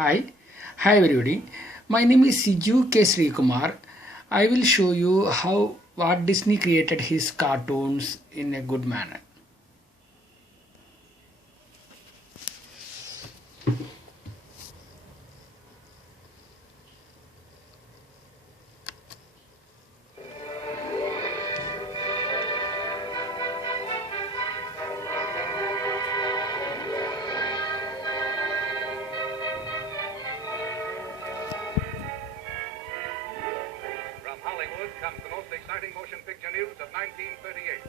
Hi everybody. My name is Siju K. Kumar. I will show you how Walt Disney created his cartoons in a good manner. From Hollywood comes the most exciting motion picture news of 1938.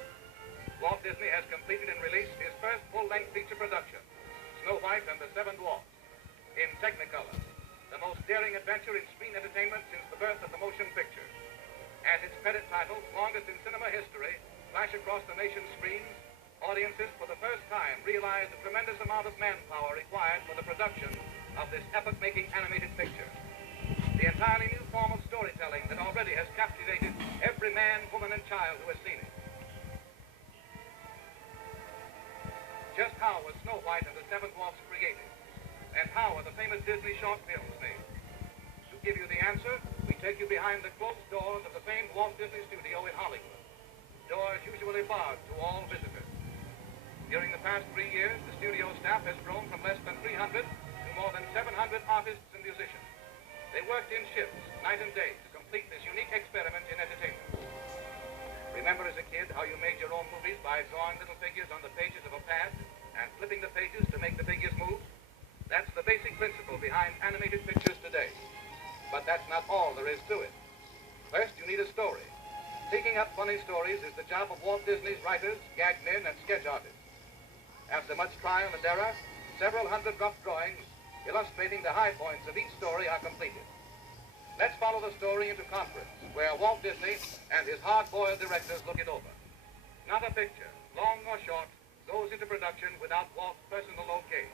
Walt Disney has completed and released his first full-length feature production, Snow White and the Seven Dwarfs, in Technicolor, the most daring adventure in screen entertainment since the birth of the motion picture. As its credit titles, longest in cinema history, flash across the nation's screens, audiences for the first time realize the tremendous amount of manpower required for the production of this epoch-making animated picture. The entirely new form of storytelling that already has captivated every man, woman, and child who has seen it. Just how was Snow White and the Seven Dwarfs created? And how are the famous Disney short films made? To give you the answer, we take you behind the closed doors of the famed Walt Disney Studio in Hollywood. Doors usually barred to all visitors. During the past 3 years, the studio staff has grown from less than 300 to more than 700 artists and musicians. They worked in shifts, night and day, to complete this unique experiment in entertainment. Remember as a kid how you made your own movies by drawing little figures on the pages of a pad and flipping the pages to make the figures move? That's the basic principle behind animated pictures today. But that's not all there is to it. First, you need a story. Picking up funny stories is the job of Walt Disney's writers, gag men, and sketch artists. After much trial and error, several hundred rough drawings illustrating the high points of each story are completed. Let's follow the story into conference, where Walt Disney and his hard-boiled directors look it over. Not a picture, long or short, goes into production without Walt's personal okay.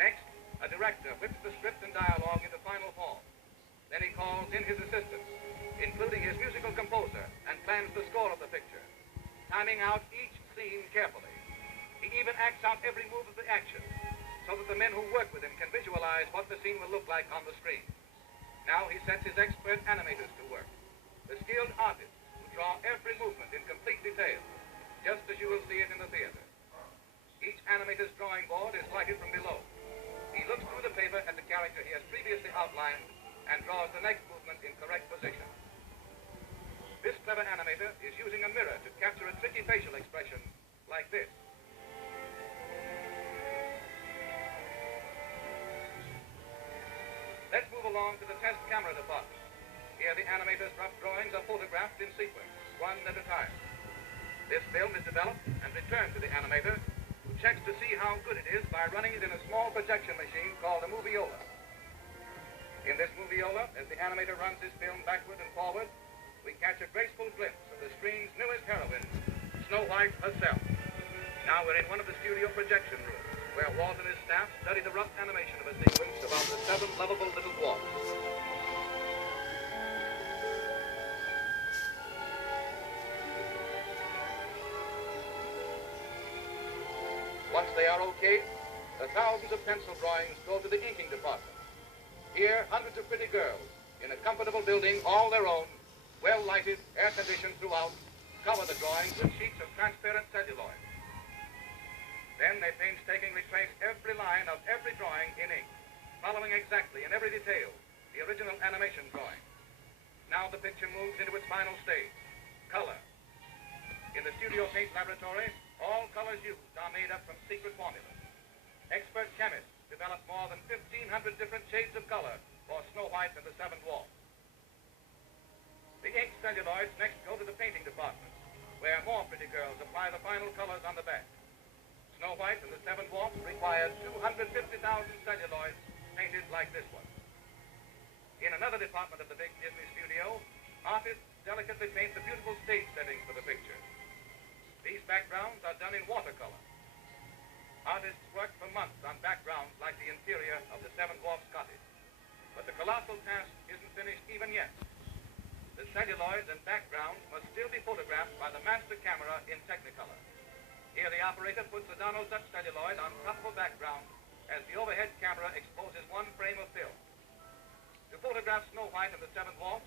Next, a director whips the script and dialogue into final form. Then he calls in his assistants, including his musical composer, and plans the score of the picture, timing out each scene carefully. He even acts out every move of the action, so that the men who work with him can visualize what the scene will look like on the screen. Now he sets his expert animators to work, the skilled artists who draw every movement in complete detail, just as you will see it in the theater. Each animator's drawing board is lighted from below. He looks through the paper at the character he has previously outlined and draws the next movement in correct position. This clever animator is using a mirror to capture a tricky facial expression like this. Let's move along to the test camera department. Here the animator's rough drawings are photographed in sequence, one at a time. This film is developed and returned to the animator, who checks to see how good it is by running it in a small projection machine called a moviola. In this moviola, as the animator runs his film backward and forward, we catch a graceful glimpse of the screen's newest heroine, Snow White herself. Now we're in one of the studio projection rooms, where Walt and his staff study the rough animation of a sequence about the 7 lovable little dwarfs. Once they are okay, the thousands of pencil drawings go to the inking department. Here, hundreds of pretty girls, in a comfortable building all their own, well lighted, air conditioned throughout, cover the drawings with sheets of transparent celluloid. Then they painstakingly trace every line of every drawing in ink, following exactly in every detail the original animation drawing. Now the picture moves into its final stage, color. In the studio paint laboratory, all colors used are made up from secret formulas. Expert chemists develop more than 1,500 different shades of color for Snow White and the Seven Dwarfs. The ink celluloids next go to the painting department, where more pretty girls apply the final colors on the back. Snow White and the Seven Dwarfs required 250,000 celluloids painted like this one. In another department of the big Disney studio, artists delicately paint the beautiful stage settings for the picture. These backgrounds are done in watercolor. Artists work for months on backgrounds like the interior of the Seven Dwarfs cottage. But the colossal task isn't finished even yet. The celluloids and backgrounds must still be photographed by the master camera in Technicolor. Here the operator puts the Donald Duck celluloid on top of a background as the overhead camera exposes one photograph Snow White and the Seven Dwarfs,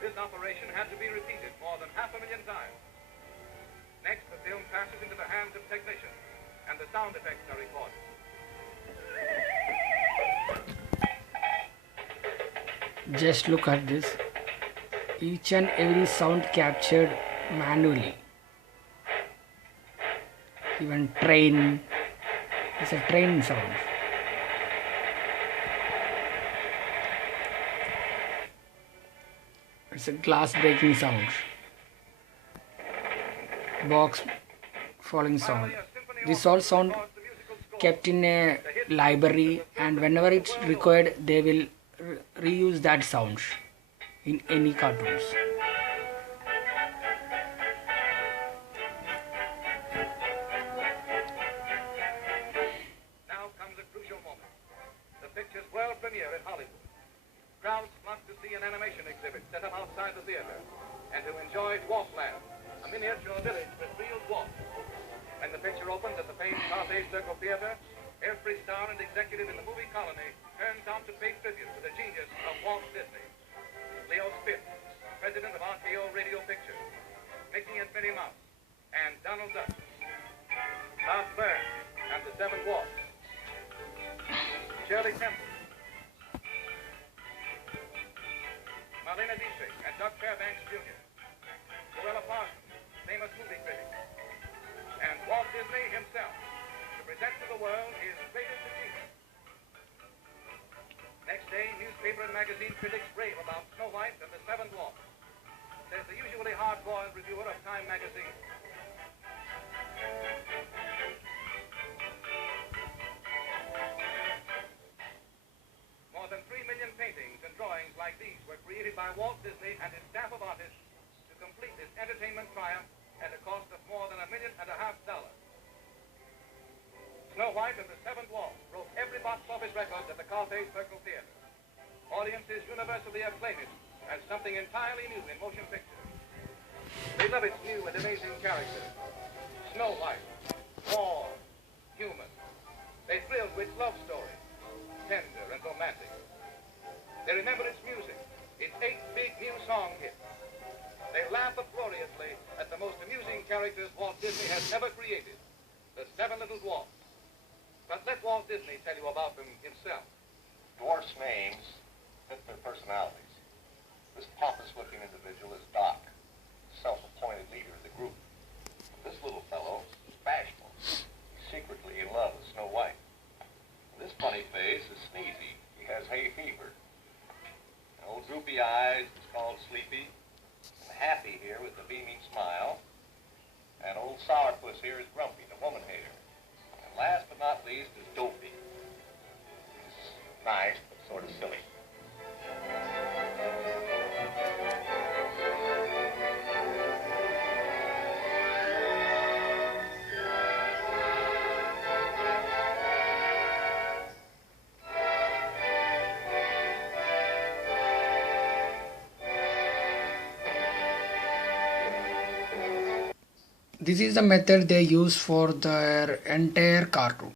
this operation had to be repeated more than 500,000 times. Next, the film passes into the hands of technicians, and the sound effects are recorded. Just look at this. Each and every sound captured manually. Even train. It's a train sound. It's a glass breaking sound. Box falling sound. This all sound kept in a library, and whenever it's required they will reuse that sound in any cartoons. Now comes a crucial moment. The picture's world premiere in Hollywood. Crowds flock to see an animation exhibit set up outside the theater and to enjoy Dwarfland, a miniature village with real dwarfs. When the picture opens at the famed Carthay Circle Theater, every star and executive in the movie colony turns out to pay tribute to the genius of Walt Disney. Leo Spitz, president of RKO Radio Pictures, Mickey and Minnie Mouse, and Donald Duck, Bob Burns and the Seven Dwarfs, Shirley Temple, Marlena Dietrich and Doug Fairbanks Jr., Luella Parsons, famous movie critic, and Walt Disney himself to present to the world his greatest achievement. Next day, newspaper and magazine critics rave about Snow White and the Seven Dwarfs, says the usually hard-boiled reviewer of Time magazine. More than 3 million paintings and drawings like these were created by Walt Disney and his staff of artists to complete this entertainment triumph at a cost of more than $1.5 million. Snow White and the Seven Dwarfs broke every box office record at the Carthay Circle Theater. Audiences universally acclaim it as something entirely new in motion pictures. They love its new and amazing characters. Snow White, warm, human. They thrilled with love stories, tender and romantic. They remember its music, its 8 big new song hits. They laugh uproariously at the most amusing characters Walt Disney has ever created, the 7 little dwarfs. But let Walt Disney tell you about them himself. Dwarfs' names fit their personalities. This pompous-looking individual is Doc, self-appointed leader of the group. This little fellow is bashful. He's secretly in love with Snow White. This funny face is Sneezy. He has hay fever. And old droopy eyes is called Sleepy. And Happy here with the beaming smile. And old Sourpuss here is Grumpy, the woman hater. And last but not least is Dopey. He's nice, but sort of silly. This is the method they use for their entire cartoon.